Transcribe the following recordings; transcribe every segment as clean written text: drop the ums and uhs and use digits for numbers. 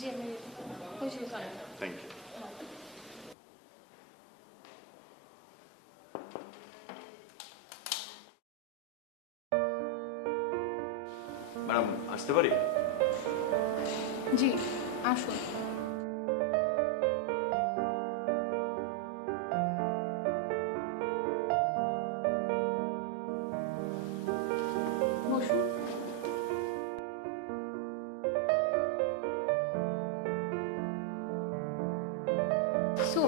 জি আমি ওই যে থ্যাংক ইউ। ম্যাডাম আসতে পারি? জি আসুন। বসুন। সো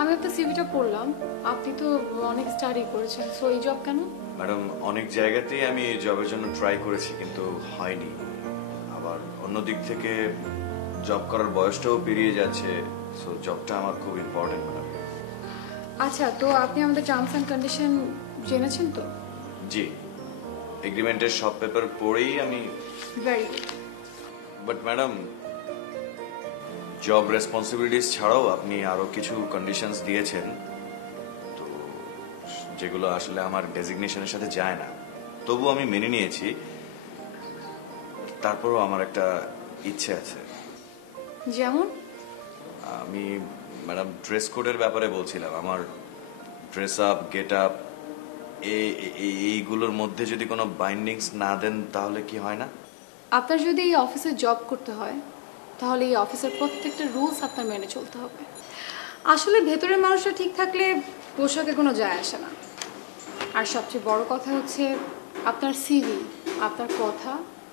আমি আপনার সিভিটা পড়লাম, আপনি তো অনেক স্টাডি করেছেন, সো এই জব কেন? ম্যাডাম অনেক জায়গাতেই আমি এই জবের জন্য ট্রাই করেছি কিন্তু হয়নি। আবার অন্য দিক থেকে জব করার বয়সটাও পেরিয়ে যাচ্ছে, সো জবটা আমার খুব ইম্পর্টেন্ট ম্যাডাম। আচ্ছা, তো আপনি আমাদের টার্মস অ্যান্ড কন্ডিশন জেনেছেন তো? জি, এগ্রিমেন্টের সব পেপার পড়েই আমি। Very good. But madam job responsibilities ছাড়াও আপনি আরো কিছু কন্ডিশনস দিয়েছেন, তো যেগুলো আসলে আমার ডেজিগনেশনের সাথে যায় না, তবু আমি মেনে নিয়েছি। তারপরও আমার একটা ইচ্ছে আছে। যেমন? আমি ম্যাডাম ড্রেস কোডের ব্যাপারে বলছিলাম। আমার ড্রেস আপ, গেট আপ এইগুলোর মধ্যে যদি কোনো বাইন্ডিংস না দেন তাহলে কি হয় না? আপনার যদি এই অফিসে জব করতে হয় তাহলে এই অফিসের প্রত্যেকটা রুলস আপনার মেনে চলতে হবে। আসলে ভেতরের মানুষটা ঠিক থাকলে পোশাকে কোনো যায় আসে না। আর সবচেয়ে বড় কথা হচ্ছে আপনার সিভি, আপনার কথা,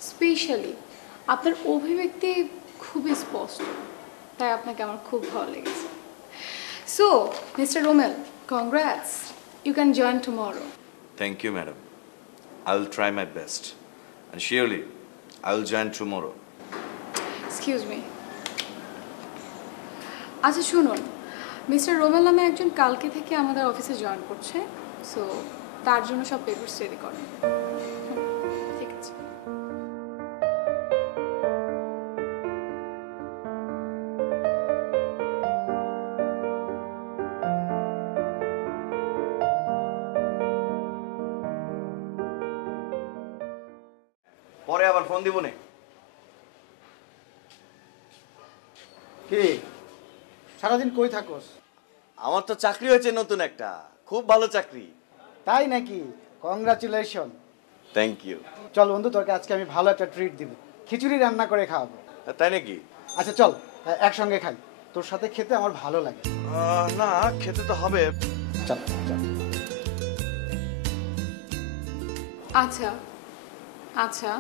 স্পেশালি আপনার অভিব্যক্তি খুবই স্পষ্ট, তাই আপনাকে আমার খুব ভালো লেগেছে। So mister Romel, congrats, you can join tomorrow. Thank you madam, I will try my best and surely I will join tomorrow. Excuse me. আচ্ছা শুনুন, মিস্টার রোমেল নামে একজন কালকে থেকে আমাদের অফিসে জয়েন করছে, সো তার জন্য সব পেপারস রেডি করেন। ঠিক আছে। পরে আবার ফোন দিব নে। কি সারাদিন কই থাকোস? আমার তো চাকরি হয়েছে নতুন একটা, খুব ভালো চাকরি। তাই নাকি? কংগ্রাচুলেশন। Thank you. চল বন্ধু, তোকে আজকে আমি ভালো একটা ট্রিট দিব, খিচুড়ি রান্না করে খাওয়াবো। তাই নাকি? আচ্ছা চল একসঙ্গে খাই, তোর সাথে খেতে আমার ভালো লাগে। না, খেতে তো হবে। চল চল। আচ্ছা আচ্ছা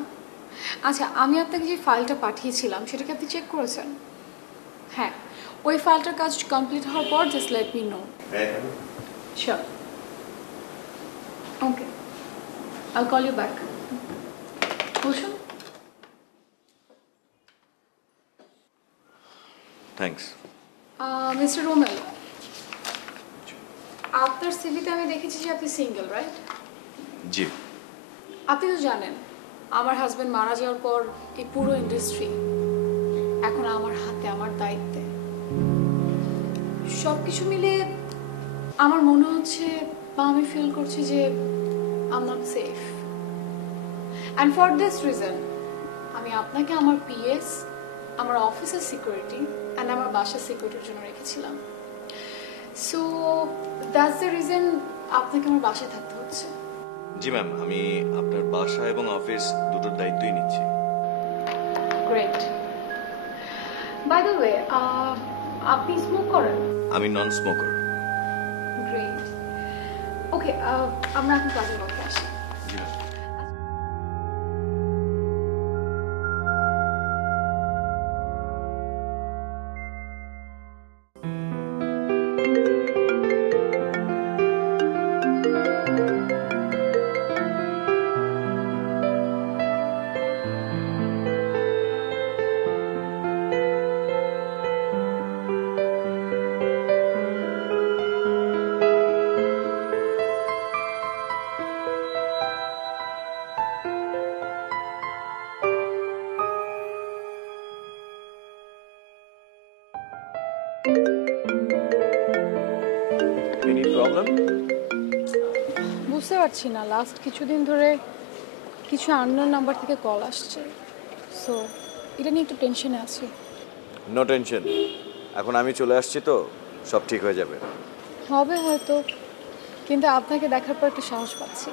আচ্ছা, আমি আপনাকে যে ফাইলটা পাঠিয়েছিলাম সেটা কি আপনি চেক করেছেন? হ্যাঁ, ওই ফাইলটার কাজ কমপ্লিট হওয়ার পর just let me know. Sure. Okay, I call you back. বসুন। থ্যাঙ্কস। মিস্টার রোমেল, আপনার সিভিতে আমি দেখেছি যে আপনি সিঙ্গেল, রাইট? জি। আপনি তো জানেন আমার হাজব্যান্ড মারা যাওয়ার পর এই পুরো ইন্ডাস্ট্রি এখন আমার হাতে, আমার দায়িত্বে। সব কিছু মিলে আমার মনে হচ্ছে বা আমি ফিল করছি যে I am not safe, and for this reason আমি আপনাকে আমার পিএস, আমার অফিসের সিকিউরিটি অ্যান্ড আমার বাসার সিকিউরিটির জন্য রেখেছিলাম। সো দ্যাটস দ্য রিজন আপনাকে আমার বাসায় থাকতে হচ্ছে। জি ম্যাম, আমি আপনার বাসা এবং অফিস দুটোর দায়িত্বই নিচ্ছি। গ্রেট। বাই দ্য ওয়ে, আপনি স্মোক করেন? আমি নন স্মোকার। গ্রেট। ওকে, আমরা এখন কাজের মধ্যে আসি। জি ম্যাম। Any problem? বুঝতে পারছি না, লাস্ট কিছুদিন ধরে কিছু আননোন নাম্বার থেকে কল আসছে, সো এটা নিয়ে একটু টেনশনে আছি। নো টেনশন, এখন আমি চলে আসছি তো সব ঠিক হয়ে যাবে। হবে হয়তো, কিন্তু আপনাকে দেখার পর একটু সাহস পাচ্ছি।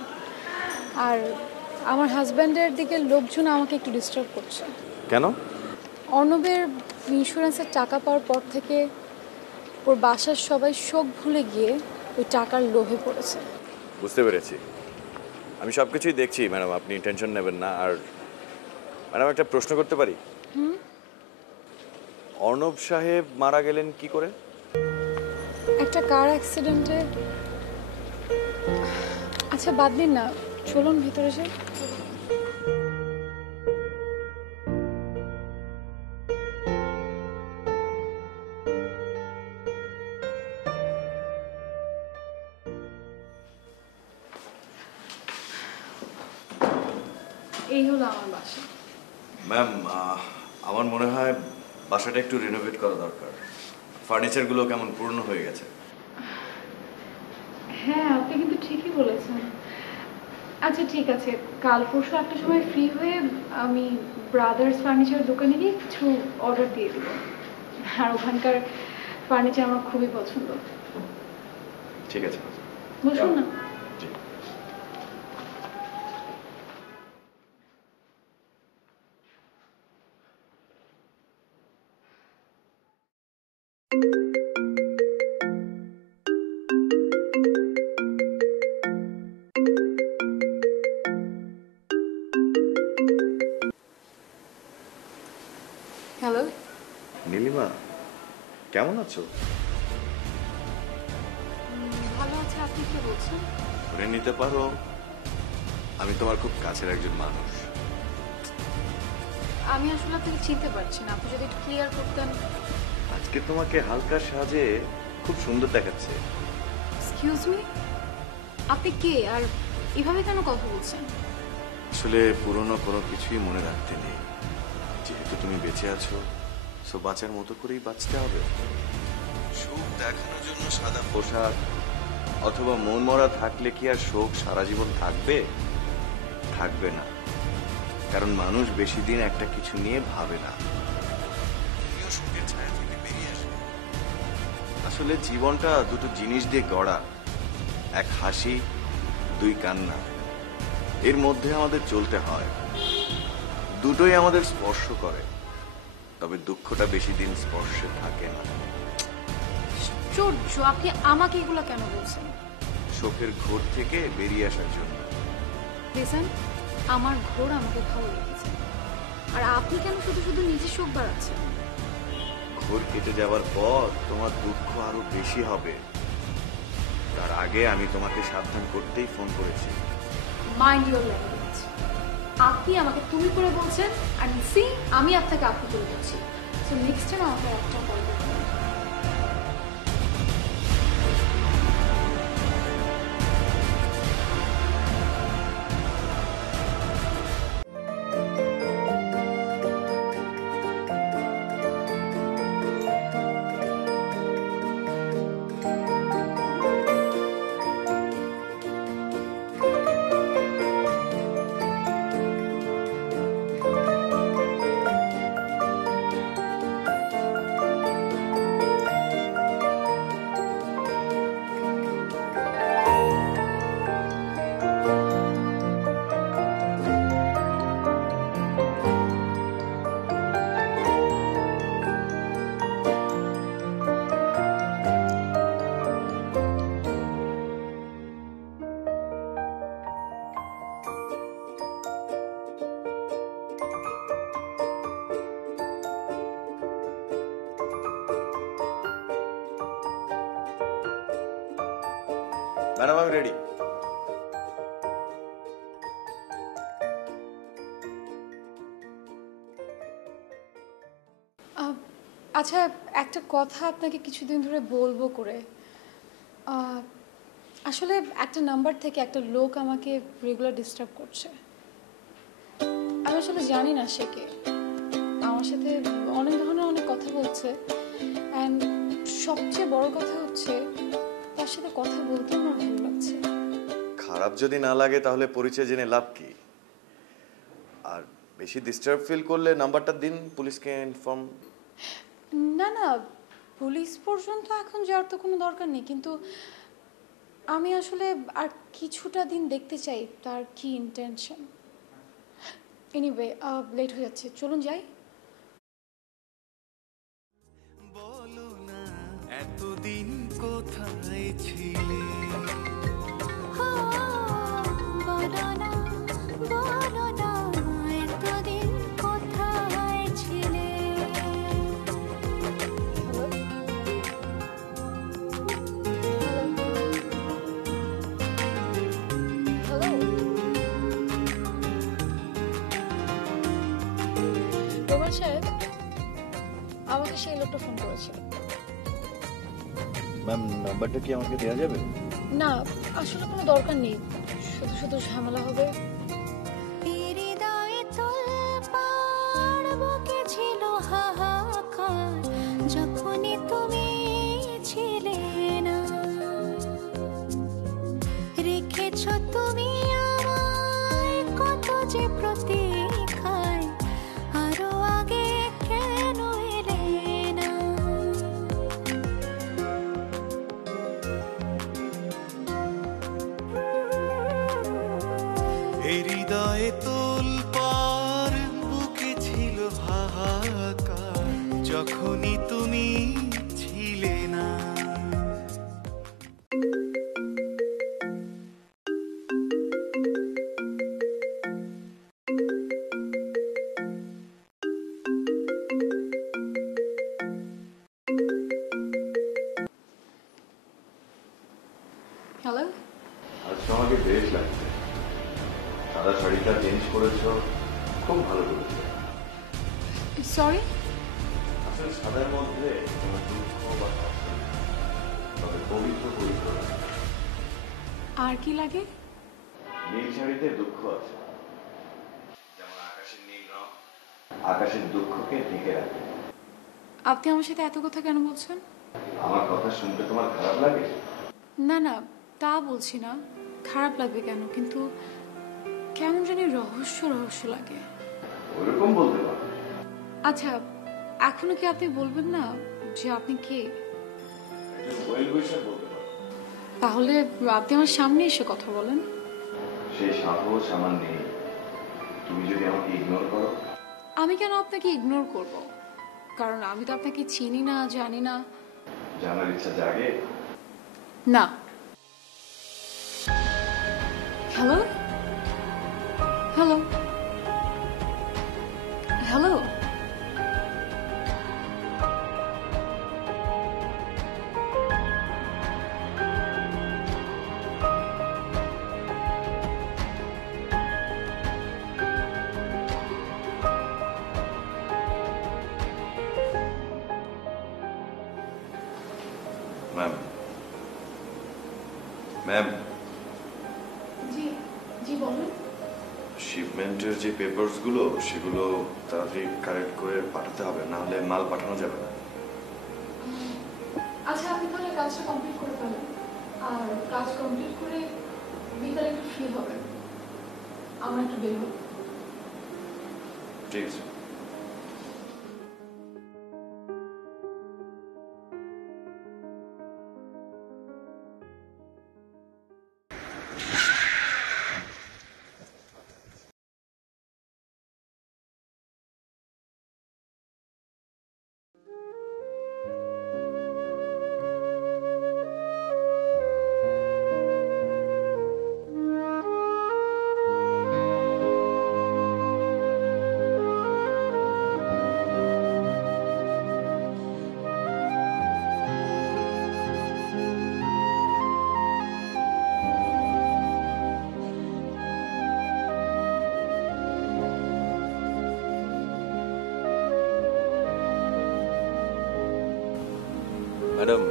আর আমার হাজব্যান্ডের দিকে লোকজন আমাকে একটু ডিস্টার্ব করছে। কেন? অর্ণবের ইন্স্যুরেন্সের টাকা পাওয়ার পর থেকে ওর বাসার সবাই শোক ভুলে গিয়ে ওই টাকার লোভে পড়েছে। বুঝতে পেরেছি, আমি সব কিছুই দেখছি ম্যাডাম, আপনি টেনশন নেবেন না। আর ম্যাডাম একটা প্রশ্ন করতে পারি? অর্ণব সাহেব মারা গেলেন কি করে? একটা কার অ্যাক্সিডেন্টে। আচ্ছা বাদ দিন না, চলুন ভিতরে যাই। এই হলো আমার বাসা। ম্যাম, আমার মনে হয় বাসাটা একটু রিনোভেট করা দরকার। ফার্নিচারগুলো কেমন পুরনো হয়ে গেছে। হ্যাঁ, আপনি কিন্তু ঠিকই বলেছেন। আচ্ছা ঠিক আছে, কাল পরশু একটা সময় ফ্রি হয়ে আমি ব্রাদার্স ফার্নিচার দোকানে গিয়ে কিছু অর্ডার দিয়ে দেবো। আর ওখানকার ফার্নিচার আমার খুবই পছন্দ। ঠিক আছে, বসুন না। জি। হ্যালো। নীলিমা, কেমন আছো? ভালো আছে, আপনি কি বলছেন? ধরে নিতে পারো আমি তোমার খুব কাছের একজন মানুষ। আমি আসলে আপনাকে চিনতে পারছি না, আপনি যদি একটু ক্লিয়ার করতেন। আজকে তোমাকে হালকা সাজে খুব সুন্দর দেখাচ্ছে। এক্সকিউজ মি, আপনি কে আর এভাবে কেন কথা বলছেন? আসলে পুরনো কোনো কিছুই মনে রাখতে নেই। যেহেতু তুমি বেঁচে আছো, সো বাঁচার মতো করেই বাঁচতে হবে। শোক দেখানোর জন্য সাদা পোশাক অথবা মন মরা থাকলে কি আর শোক সারা জীবন থাকবে? থাকবে না, কারণ মানুষ বেশি দিন একটা কিছু নিয়ে ভাবে না। তুমিও শোকের ছায়া থেকে বেরিয়ে আসো। আসলে জীবনটা দুটো জিনিস দিয়ে গড়া, এক হাসি, দুই কান্না। এর মধ্যে আমাদের চলতে হয়। দুটোই আমাদের স্পর্শ করে, তবে দুঃখটা বেশি দিন স্পর্শে থাকে না। আশ্চর্য, আপনি আমাকে এগুলো কেন বলছেন? শোকের ঘোর থেকে বেরিয়ে আসার জন্য। লিসেন, আমার ঘোর আমাকে ভালো লেগেছে, আর আপনি কেন শুধু শুধু নিজে শোক বাড়াচ্ছেন? ঘোর কেটে যাওয়ার পর তোমার দুঃখ আরো বেশি হবে। তার আগে আমি তোমাকে সাবধান করতেই ফোন করেছি। Mind your language. আপনি আমাকে তুমি করে বলছেন, আর সি আমি আপনাকে আপনি করে বলছি। সো নেক্সট টাইম আমাকে একটা কল করবেন। ম্যাডাম, আমি রেডি। আচ্ছা, একটা কথা আপনাকে কিছুদিন ধরে বলবো করে। আসলে একটা নাম্বার থেকে একটা লোক আমাকে রেগুলার ডিস্টার্ব করছে। আমি আসলে জানি না সে কে। আমার সাথে অনেক ধরনের অনেক কথা বলছে, অ্যান্ড সবচেয়ে বড় কথা হচ্ছে তার সাথে কথা বলতে আমার ভালো লাগছে। খারাপ যদি না লাগে তাহলে পরিচয় জেনে লাভ কি? আর বেশি ডিস্টার্ব ফিল করলে নাম্বারটা দিন, পুলিশকে ইনফর্ম। না না, পুলিশ পর্যন্ত এখন যাওয়ার তো কোনো দরকার নেই, কিন্তু আমি আসলে আর কিছুটা দিন দেখতে চাই তার কি ইন্টেনশন। এনিওয়ে, লেট হয়ে যাচ্ছে, চলুন যাই। বলো না এতদিন কোথায় ছিলে, বলো না এতদিন কোথায় ছিলে। হ্যালো, রোমান সাহেব, আমাকে সেই লোকটা ফোন করেছিল। ম্যাম, নাম্বারটা কি আমাকে দেওয়া যাবে? না, আসলে কোনো দরকার নেই, শুধু শুধু ঝামেলা হবে। হৃদয়ে তোলপাড় বুকে ছিল হাহাকার, যখনই তুমি ছিলে না। রেখেছ তুমি আমায় কত যে প্রতীক্ষায়, আরো আগে কেন এলে না। হৃদয়ে তোলপাড় বুকে ছিল হাহাকার, যখনই তুমি ছিলে না। হ্যালো, আজকে আমাকে বেশ লাগছে। সাদা শাড়িটা চেঞ্জ করেছো, খুব ভালো করেছো। সরি। আসলে সাদার মধ্যে কোনো দুঃখ বা কষ্ট নেই, তবে পবিত্র পবিত্র লাগে। আর কি লাগে? নীল শাড়িতে দুঃখ আছে, যেমন আকাশের নীল রং আকাশের দুঃখকে ঢেকে রাখে। আপনি আমার সাথে এত কথা কেন বলছেন? আমার কথা শুনতে তোমার খারাপ লাগে? না না, তা বলছি না, খারাপ লাগবে কেন, কিন্তু কেমন জানি রহস্য রহস্য লাগে। ওইরকম বলতে পারো। আচ্ছা, এখনো কি আপনি বলবেন না যে আপনি কে? একজন ওয়েল উইশার বলতে পারো। তাহলে আপনি আমার সামনে এসে কথা বলেন। সেই সাহস আমার নেই। তুমি যদি আমাকে ইগনোর করো। আমি কেন আপনাকে ইগনোর করব? কারণ আমি তো আপনাকে চিনি না, জানি না। জানার ইচ্ছা জাগে না। Hello hello hello, ma'am. Ma'am, জি জি বলুন। শিপমেন্টের যে পেপারস গুলো সেগুলো তাড়াতাড়ি কারেক্ট করে পাঠাতে হবে, না হলে মাল পাঠানো যাবে না। আচ্ছা, আপনি তাহলে কাজটা কমপ্লিট করে ফেলেন, আর কাজ কমপ্লিট করে বিকালে একটু ফ্রি হবেন, আমার একটু বের হবে। ঠিক আছে। Madam,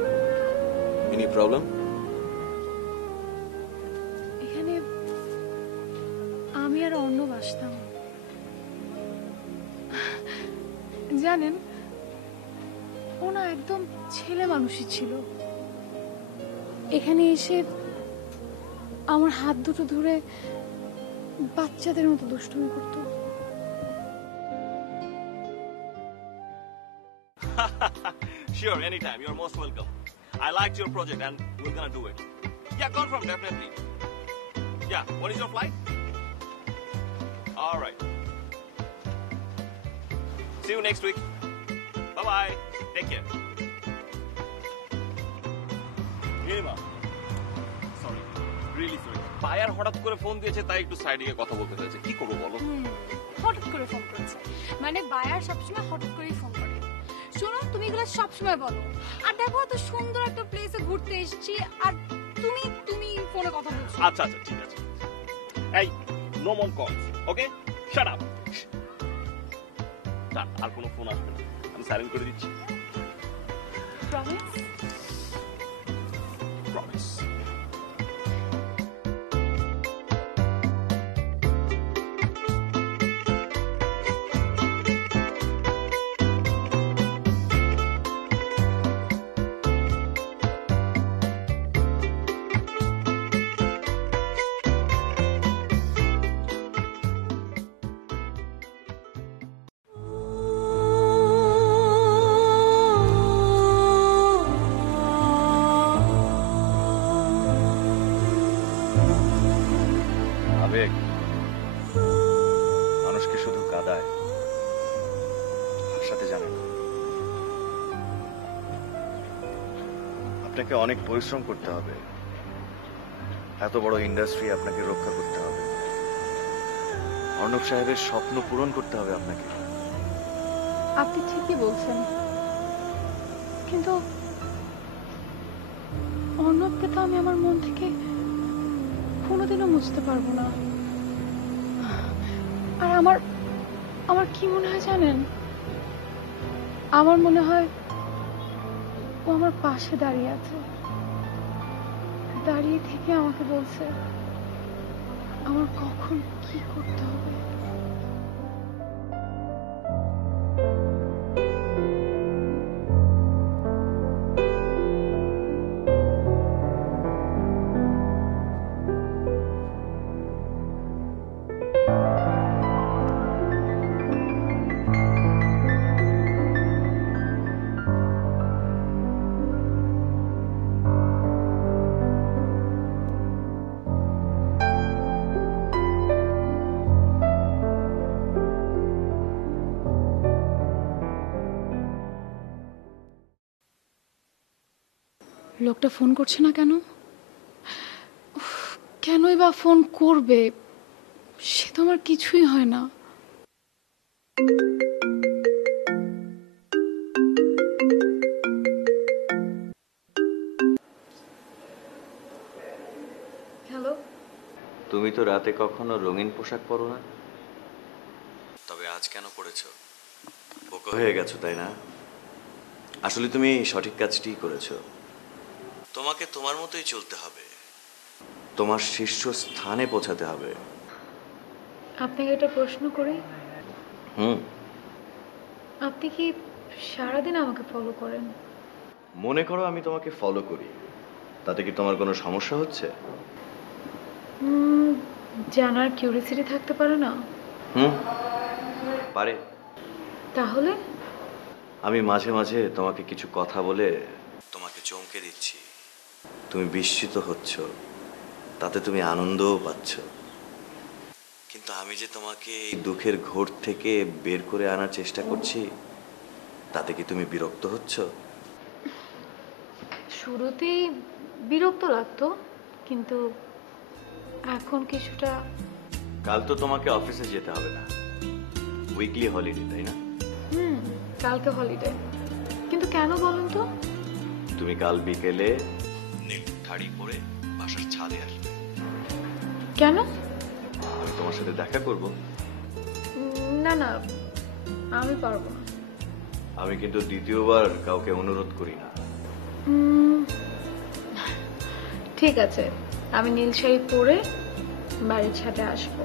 any problem? এখানে আমি আর অন্য বাসতাম, জানেন, ও না একদম ছেলে মানুষই ছিল। এখানে এসে আমার হাত দুটো ধরে বাচ্চাদের মতো দুষ্টুমি করতো। Sure, anytime. You're most welcome. I liked your project and we're gonna do it. Yeah, confirm, definitely. Yeah, what is your flight? All right. See you next week. Bye-bye. Take care. Ema. Sorry. Really sorry. Buyer হঠাৎ করে phone দিয়েছে তাই একটু সাইডে গিয়ে কথা বলতে হয়েছে। কি করবো বলো? হঠাৎ করে ফোন করেছে মানে বায়ার সবসময় হঠাৎ করেই ফোন করে। শোনো, তুমি এগুলো সবসময় বলো। আর দেখো, এত সুন্দর একটা প্লেসে ঘুরতে এসেছি আর তুমি তুমি ফোনে কথা বলছো। আচ্ছা আচ্ছা ঠিক আছে। এই নো মোর কলস, ওকে? Shut up. আর কোনো ফোন আসবে না, আমি সাইলেন্ট করে দিচ্ছি। প্রমিস? প্রমিস। আবেগ মানুষকে শুধু কাঁদায়, হাসাতে জানে না। আপনাকে অনেক পরিশ্রম করতে হবে, এত বড় ইন্ডাস্ট্রি আপনাকে রক্ষা করতে হবে, অর্ণব সাহেবের স্বপ্ন পূরণ করতে হবে আপনাকে। আপনি ঠিকই বলছেন, কিন্তু অর্ণবকে তো আমি আমার মন থেকে কোনোদিনও মুছতে পারবো না। আর আমার আমার কি মনে হয় জানেন, আমার মনে হয় ও আমার পাশে দাঁড়িয়ে আছে, দাঁড়িয়ে থেকে আমাকে বলছে আমার কখন কি করতে হবে। লোকটা ফোন করছে না কেন? উফ, কেনই বা ফোন করবে? সে তো আমার কিছুই হয় না। হ্যালো। তুমি তো রাতে কখনো রঙিন পোশাক পরো না, তবে আজ কেন পরেছো? বোকা হয়ে গেছো তাই না? আসলে তুমি সঠিক কাজটি করেছো। তোমাকে তোমার মতোই চলতে হবে, তোমার শীর্ষ স্থানে পৌঁছাতে হবে। আপনাকে একটা প্রশ্ন করি, হুম, আপনি কি সারাদিন আমাকে ফলো করেন? মনে করো আমি তোমাকে ফলো করি, তাতে কি তোমার কোনো সমস্যা হচ্ছে? জানার কিউরিয়াসিটি থাকতে পারে না? হুম, পারে। তাহলে আমি মাঝে মাঝে তোমাকে কিছু কথা বলে তোমাকে চমকে দিচ্ছি, তুমি বিস্মিত হচ্ছ, তাতে তুমি আনন্দও পাচ্ছ। কিন্তু আমি যে তোমাকে এই দুঃখের ঘোর থেকে বের করে আনার চেষ্টা করছি, তাতে কি তুমি বিরক্ত হচ্ছ? শুরুতেই বিরক্ত লাগতো, কিন্তু এখন কিছুটা। কাল তো তোমাকে অফিসে যেতে হবে না, উইকলি হলিডে তাই না? কালকে হলিডে, কিন্তু কেন বলুন তো? তুমি কাল বিকেলে নীল শাড়ি পরে বাসার ছাদে আসবে। কেন? আমি তোমার সাথে দেখা করব। না না, আমি পারবো না। আমি কিন্তু দ্বিতীয়বার কাউকে অনুরোধ করি না। ঠিক আছে, আমি নীল শাড়ি পরে বাড়ির ছাদে আসবো।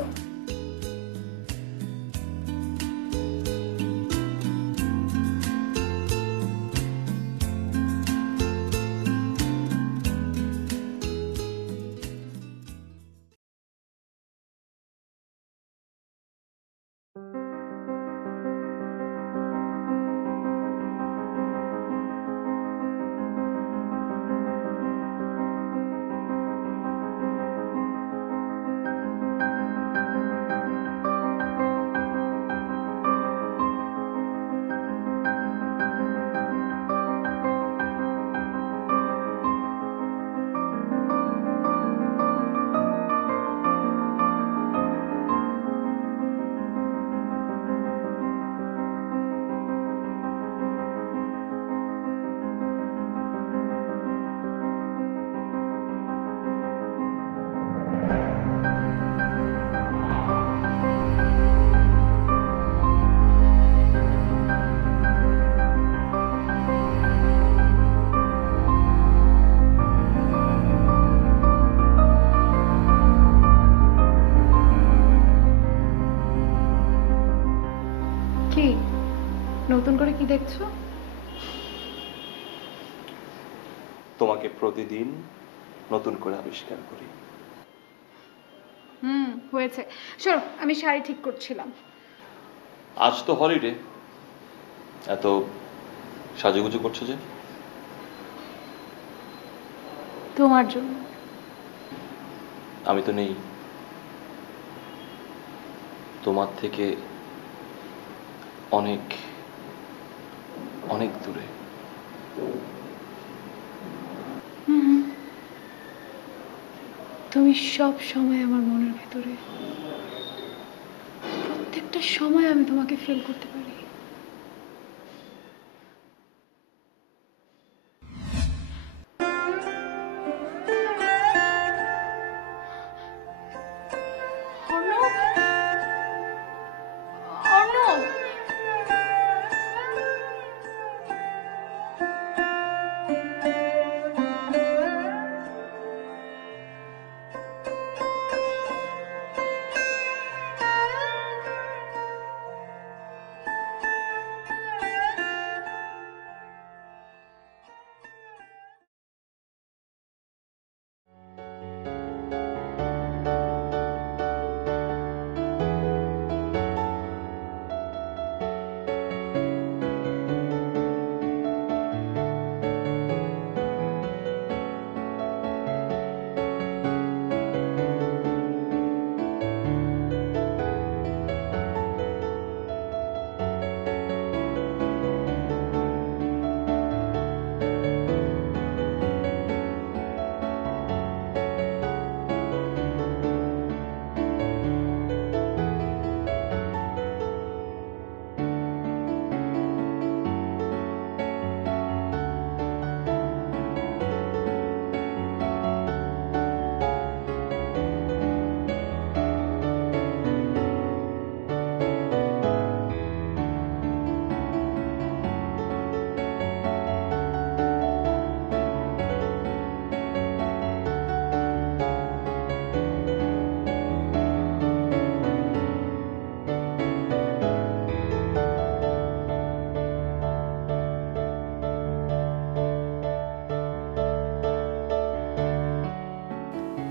নতুন করে কি দেখছো? তোমাকে প্রতিদিন নতুন করে আবিষ্কার করি। হয়েছে। সরো, আমি শাড়ি ঠিক করছিলাম। আজ তো হলিডে, এত সাজুগুজু করছো যে? তোমার জন্য। আমি তো নেই, তোমার থেকে অনেক অনেক দূরে। তুমি সব সময় আমার মনের ভেতরে, প্রত্যেকটা সময় আমি তোমাকে ফিল করতে পারি। অর্ণব, অর্ণব,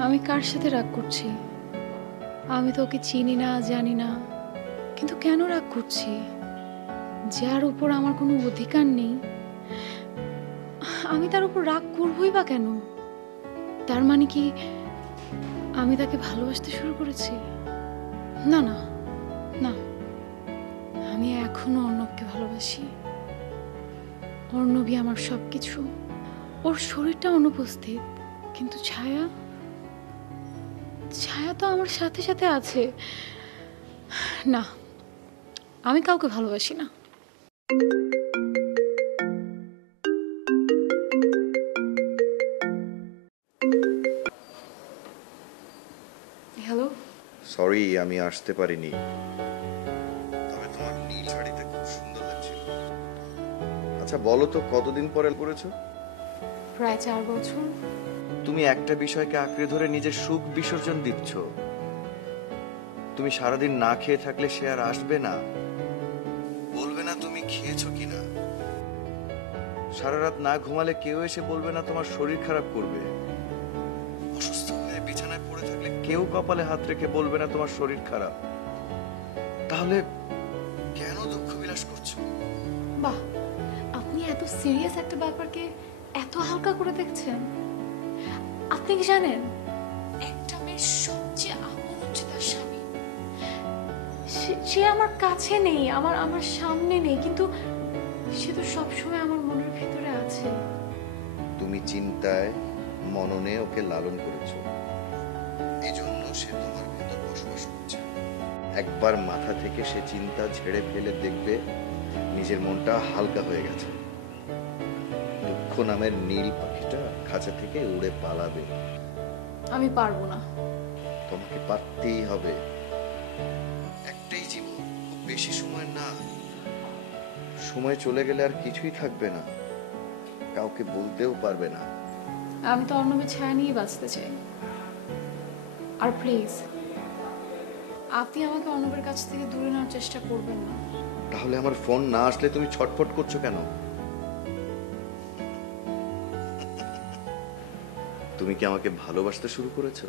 আমি কার সাথে রাগ করছি? আমি তো ওকে চিনি না, জানি না, কিন্তু কেন রাগ করছি? যার উপর আমার কোনো অধিকার নেই, আমি তার উপর রাগ করবই বা কেন? তার মানে কি আমি তাকে ভালোবাসতে শুরু করেছি? না না না, আমি এখনো অর্ণবকে ভালোবাসি। অর্ণবই আমার সবকিছু। ওর শরীরটা অনুপস্থিত, কিন্তু ছায়া, ছায়া তো আমার সাথে সাথে আছে। না, আমি কাউকে ভালোবাসি না। হ্যালো। সরি আমি আসতে পারিনি, তবে তোমার নীল শাড়িতে খুব সুন্দর লাগছিল। আচ্ছা বলো তো, কতদিন পরে করেছো? প্রায় 4 বছর। তুমি একটা বিষয়কে আঁকড়ে ধরে নিজের সুখ বিসর্জন দিচ্ছ। তুমি সারাদিন না খেয়ে থাকলে সে আর আসবে না, বলবে না তুমি খেয়েছো কিনা। সারা রাত না ঘুমালে কেউ এসে বলবে না তোমার শরীর খারাপ করবে। অসুস্থ হয়ে বিছানায় পড়ে থাকলে কেউ কপালে হাত রেখে বলবে না তোমার শরীর খারাপ। তাহলে কেন দুঃখ বিলাস করছো? বাহ, আপনি এত সিরিয়াস একটা ব্যাপারকে এত হালকা করে দেখছেন। আপনি কি জানেন, একটা মেয়ের সবচেয়ে আপন হচ্ছে তার স্বামী। সে আমার কাছে নেই, আমার সামনে নেই, কিন্তু সে তো সবসময় আমার মনের ভিতরে আছে। তুমি চিন্তায় মননে ওকে লালন করেছো, এই জন্য সে তোমার ভেতর বসবাস করছে। একবার মাথা থেকে সে চিন্তা ঝেড়ে ফেলে দেখবে নিজের মনটা হালকা হয়ে গেছে। দুঃখ নামের নীল পাখিটা খাঁচা থেকে উড়ে পালাবে। আমি পারবো না। তোমাকে পারতেই হবে। একটাই জীবন, খুব বেশি সময় না। সময় চলে গেলে আর কিছুই থাকবে না, কাউকে বলতেও পারবে না। আমি তো অর্ণবের ছায়া নিয়ে বাঁচতে চাই। আর প্লিজ, আপনি আমাকে অর্ণবের কাছ থেকে দূরে নেওয়ার চেষ্টা করবেন না। তাহলে আমার ফোন না আসলে তুমি ছটফট করছো কেন? তুমি কি আমাকে ভালোবাসতে শুরু করেছো?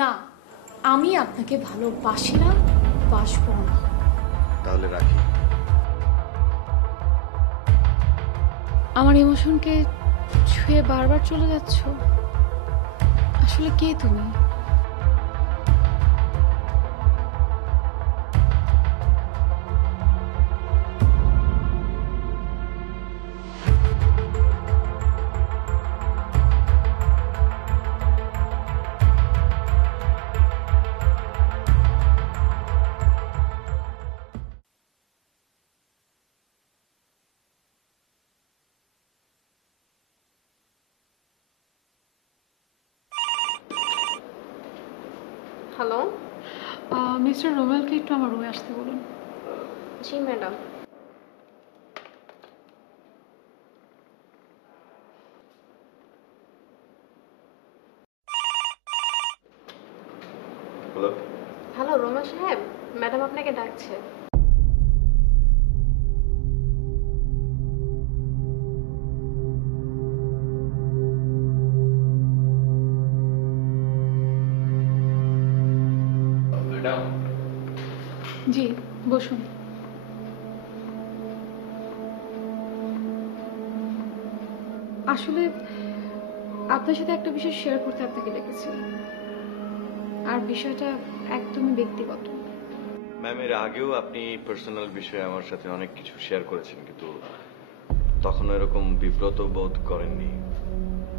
না, আমি আপনাকে ভালোবাসি না, বাসবো না। তাহলে রাখি। আমার ইমোশনকে ছুঁয়ে বারবার চলে যাচ্ছ। আসলে কে তুমি? হ্যালো। মিস্টার রোমেলকে একটু আমার রুমে আসতে বলুন। জি ম্যাডাম। হ্যালো। হ্যালো রোমেল সাহেব, ম্যাডাম আপনাকে ডাকছে। ম্যাডাম, জি, বসুন। আসলে আপনার সাথে একটা বিষয় শেয়ার করতে আপনাকে ডেকেছি, আর বিষয়টা একদমই ব্যক্তিগত। ম্যাম, এর আগেও আপনি পার্সোনাল বিষয়ে আমার সাথে অনেক কিছু শেয়ার করেছেন, কিন্তু তখন এরকম বিব্রত বোধ করেননি।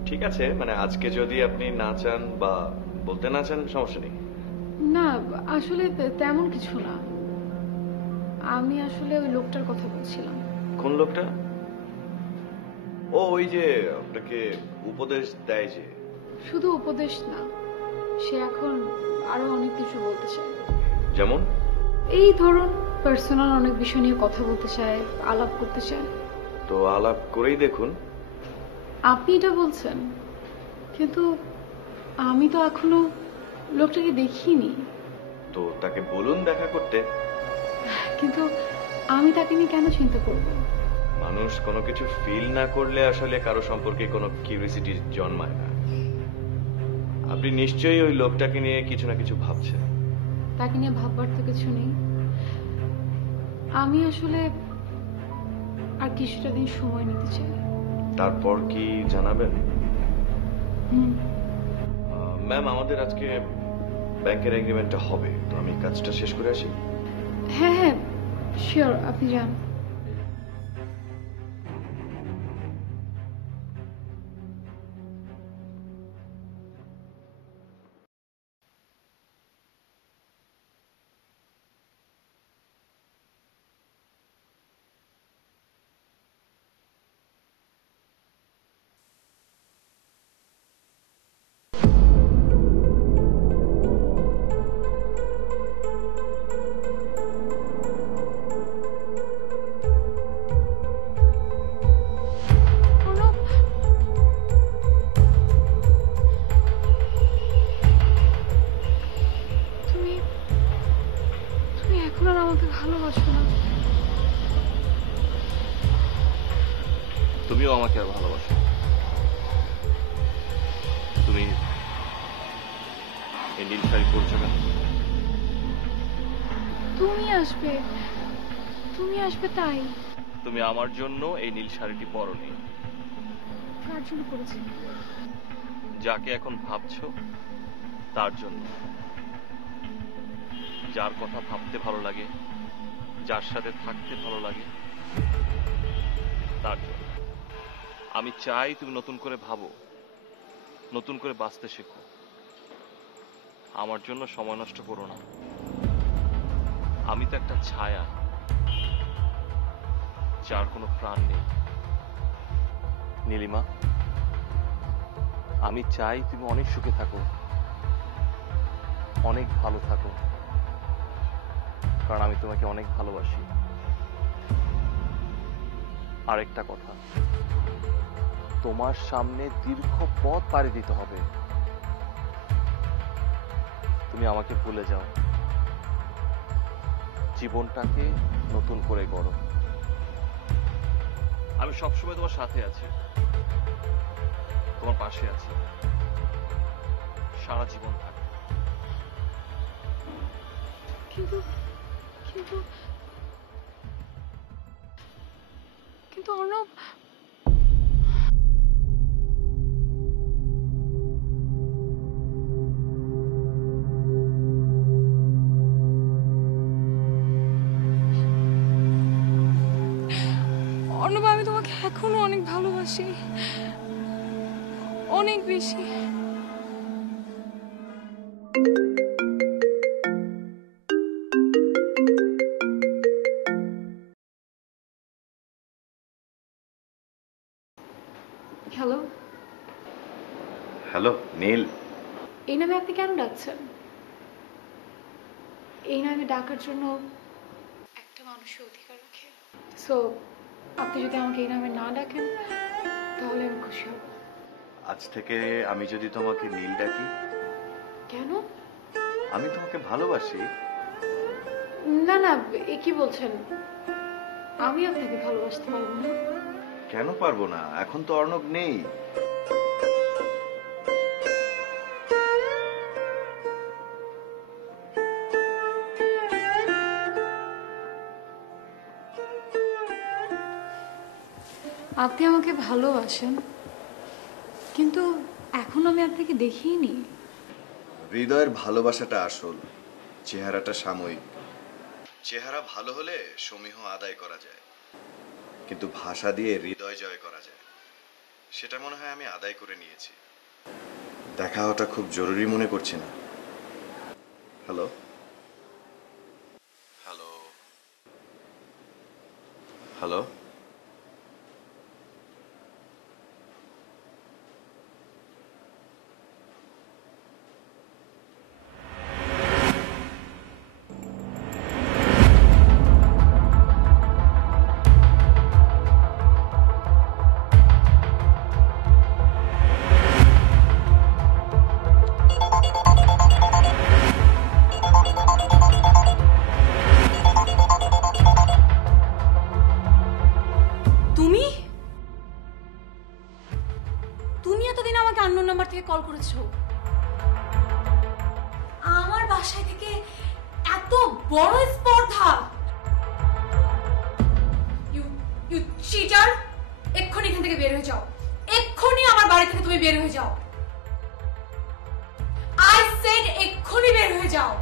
ঠিক আছে, মানে আজকে যদি আপনি না চান বা বলতে না চান, সমস্যা নেই। না, আসলে তেমন কিছু না। আমি আসলে ওই লোকটার কথা বলছিলাম। কোন লোকটা? ও, ওই যে আপনাকে উপদেশ দেয় যে। শুধু উপদেশ না, সে এখন আরো অনেক কিছু বলতে চায়। যেমন? এই ধরুন, পার্সোনাল অনেক বিষয় নিয়ে কথা বলতে চায়, আলাপ করতে চায়। তো আলাপ করেই দেখুন। আপনি এটা বলছেন, কিন্তু আমি তো এখনো লোকটাকে দেখিনি। তো তাকে বলুন দেখা করতে। কিন্তু আমি তাকে নিয়ে কেন চিন্তা করব? মানুষ কোনো কিছু ফিল না করলে আসলে কারো সম্পর্কে কোনো কিউরিসিটি জন্মায় না। আপনি নিশ্চয়ই ওই লোকটাকে নিয়ে কিছু না কিছু ভাবছেন। তাকে নিয়ে ভাববার তো কিছু নেই। আমি আসলে আর কিছুটা দিন সময় নিতে চাই। তারপর কি জানাবেন? হুম। ম্যাম, আমাদের আজকে ব্যাংকের এগ্রিমেন্টটা হবে, তো আমি কাজটা শেষ করে আসি। হ্যাঁ হ্যাঁ, শিওর, আপনি যান। অনুপ, তুমি তুমি এখন আর আমাকে ভালোবাসো না। তুমিও আমাকে আর ভালোবাসো। তুমি এই নীল শাড়ি পরছো কেন? তুমি আসবে তাই। তুমি আমার জন্য এই নীল শাড়িটি পরনি। কার জন্য করেছি? যাকে এখন ভাবছো তার জন্য। যার কথা ভাবতে ভালো লাগে, যার সাথে থাকতে ভালো লাগে, তার জন্য। আমি চাই তুমি নতুন করে ভাবো, নতুন করে বাঁচতে শেখো। আমার জন্য সময় নষ্ট করো না। আমি তো একটা ছায়া, যার কোনো প্রাণ নেই। নীলিমা, আমি চাই তুমি অনেক সুখে থাকো, অনেক ভালো থাকো, কারণ আমি তোমাকে অনেক ভালোবাসি। আরেকটা কথা, তোমার সামনে দীর্ঘ পথ পাড়ি দিতে হবে। তুমি আমাকে ভুলে যাও, জীবনটাকে নতুন করে গড়ো। আমি সবসময় তোমার সাথে আছি, তোমার পাশে আছি, সারা জীবন থাকবে। কিন্তু কিন্তু কিন্তু অর্ণব, অর্ণব, আমি তোমাকে এখনো অনেক ভালোবাসি, অনেক বেশি। হ্যালো, হ্যালো নীল। এই নামে আপনি কেন ডাকছেন? এই নামে ডাকার জন্য একটা মানুষের অধিকার রাখে। সো আপনি যদি আমাকে এই নামে না ডাকেন তাহলে আমি খুশি হব। আজ থেকে আমি যদি তোমাকে নীল ডাকি? কেন? আমি তোমাকে ভালোবাসি। না না, এ কি বলছেন? আমি আপনাকে ভালোবাসতে পারবো না। কেন পারবো না? এখন তো অর্ণব নেই। আপনি আমাকে ভালোবাসেন, কিন্তু এখন আমি আপনাকে দেখিনি। হৃদয়ের ভালোবাসাটা আসল, চেহারাটা সাময়িক। চেহারা ভালো হলে সমীহ আদায় করা যায়, কিন্তু ভাষা দিয়ে হৃদয় জয় করা যায়। সেটা মনে হয় আমি আদায় করে নিয়েছি। দেখা হওয়াটা খুব জরুরি মনে করছি না? Hello hello hello. তুমি তুমি এতদিন আমাকে আননোন নাম্বার থেকে কল করেছো? আমার বাসায় থেকে এত বড় স্পর্ধা! You you cheater! এক্ষুনি এখান থেকে বের হয়ে যাও, এক্ষুনি আমার বাড়ি থেকে তুমি বের হয়ে যাও। আই সেড এক্ষুনি বের হয়ে যাও।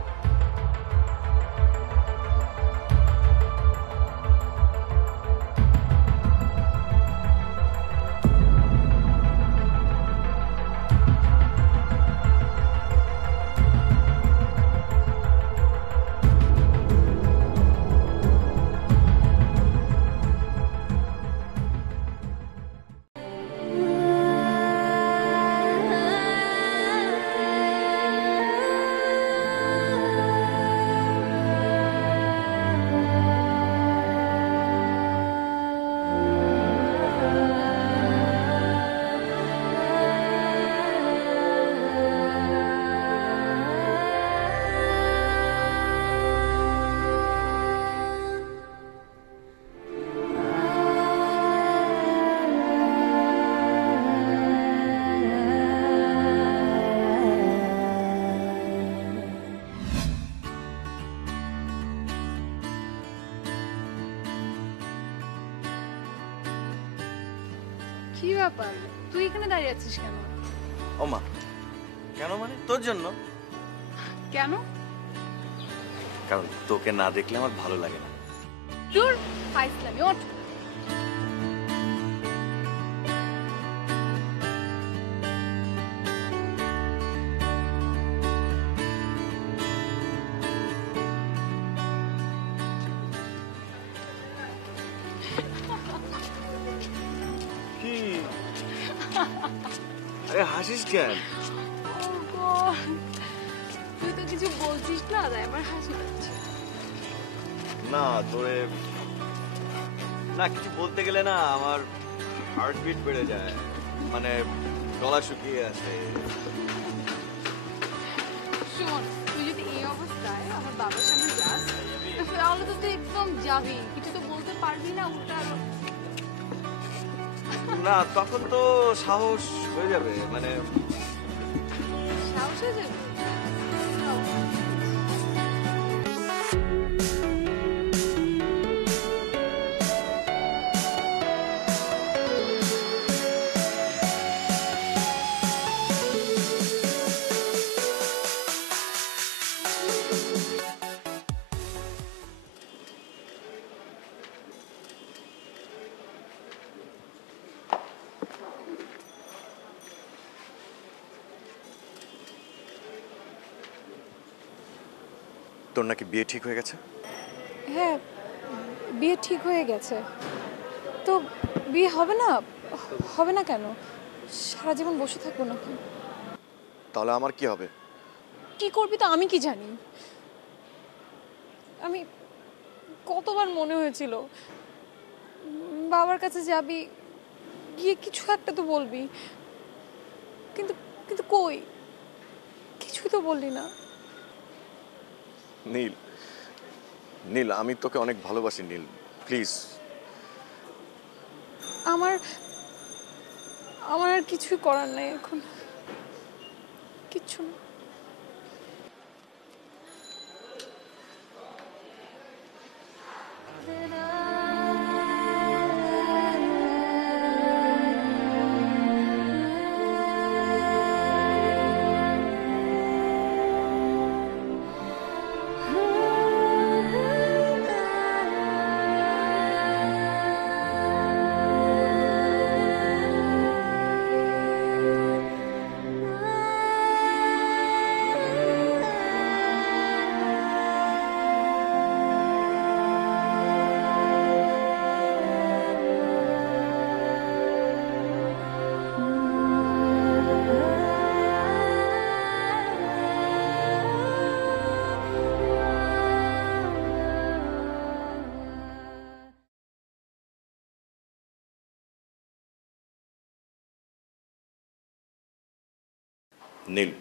কি ব্যাপার, তুই এখানে দাঁড়িয়ে আছিস কেন? ওমা, কেন মানে? তোর জন্য। কেন? কারণ তোকে না দেখলে আমার ভালো লাগে না। দূর, ফাইজলামি, ওঠ। কি? আরে হাসিস কেন? তুই তো কিছু বলছিস না, তাই আমার হাসি পাচ্ছে। না তোরে না কিছু বলতে গেলে না আমার হার্টবিট বেড়ে যায়, মানে গলা শুকিয়ে আসে। শোন, তুই যদি এই অবস্থায় আমার বাবার সামনে যাস তাহলে তো তুই একদম যাবি, কিছু তো বলতে পারবি না, উল্টা আরো না তখন তো সাহস হয়ে যাবে, মানে সাহস হয়ে যাবে। তোর নাকি বিয়ে ঠিক হয়ে গেছে? হ্যাঁ, বিয়ে ঠিক হয়ে গেছে। তো বিয়ে হবে না? হবে না কেন? সারা জীবন বসে থাকবো নাকি? তাহলে আমার কি হবে? কি করবি তো আমি কি জানি। আমি কতবার মনে হয়েছিল বাবার কাছে যাবি, গিয়ে কিছু একটা তো বলবি, কিন্তু কিন্তু কই, কিছুই তো বললি না। নীল, নীল আমি তোকে অনেক ভালোবাসি নীল, প্লিজ। আমার আমার আর কিছুই করার নেই এখন, কিচ্ছু না। নীল,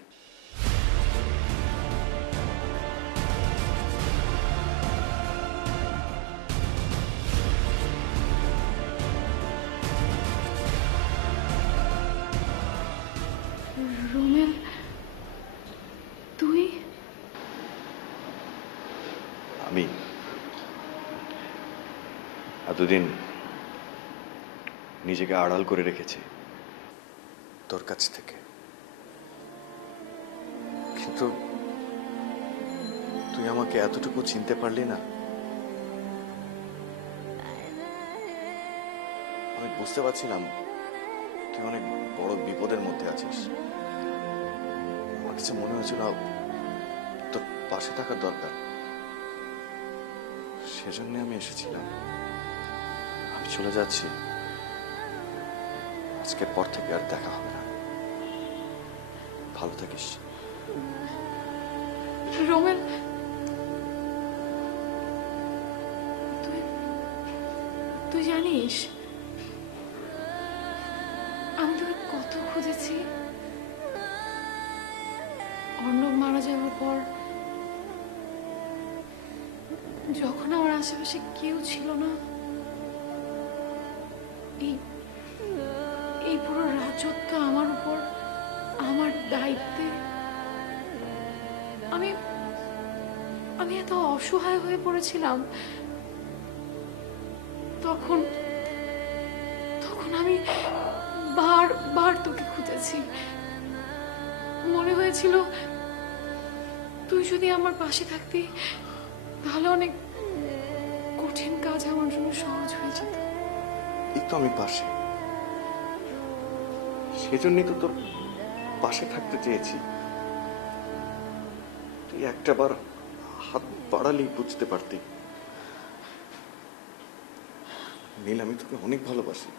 রোমেল, তুই? আমি এতদিন নিজেকে আড়াল করে রেখেছি তোর কাছ থেকে, কিন্তু তুই আমাকে এতটুকু চিনতে পারলি না। আমি বুঝতে পারছিলাম তুই অনেক বড় বিপদের মধ্যে আছিস। আমার কাছে মনে হয়েছিল তোর পাশে থাকার দরকার, সেজন্য আমি এসেছিলাম। আমি চলে যাচ্ছি, আজকের পর থেকে আর দেখা হবে না। ভালো থাকিস। রোমেল, তুই তুই জানিস আমি তোকে কত খুঁজেছি। অর্ণব মারা যাওয়ার পর যখন আমার আশেপাশে কেউ ছিল না, এই এই পুরো রাজত্ব আমার উপর, আমার দায়িত্বে, আমি আমি এত অসহায় হয়ে পড়েছিলাম। তখন তখন আমি বারবার তোকে খুঁজেছি। মনে হয়েছিল তুই যদি আমার পাশে থাকতি তাহলে অনেক কঠিন কাজ আমার জন্য সহজ হয়ে যেত। এই তো আমি পাশে, সেজন্যই তো তোর পাশে থাকতে চেয়েছি। তুই একটাবার হাত বাড়ালেই বুঝতে পারতি নীল, আমি তোকে অনেক ভালোবাসি।